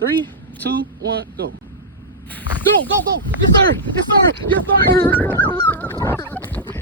3, 2, 1, go. Go, go, go! Yes, sir! Yes, sir! Yes, sir!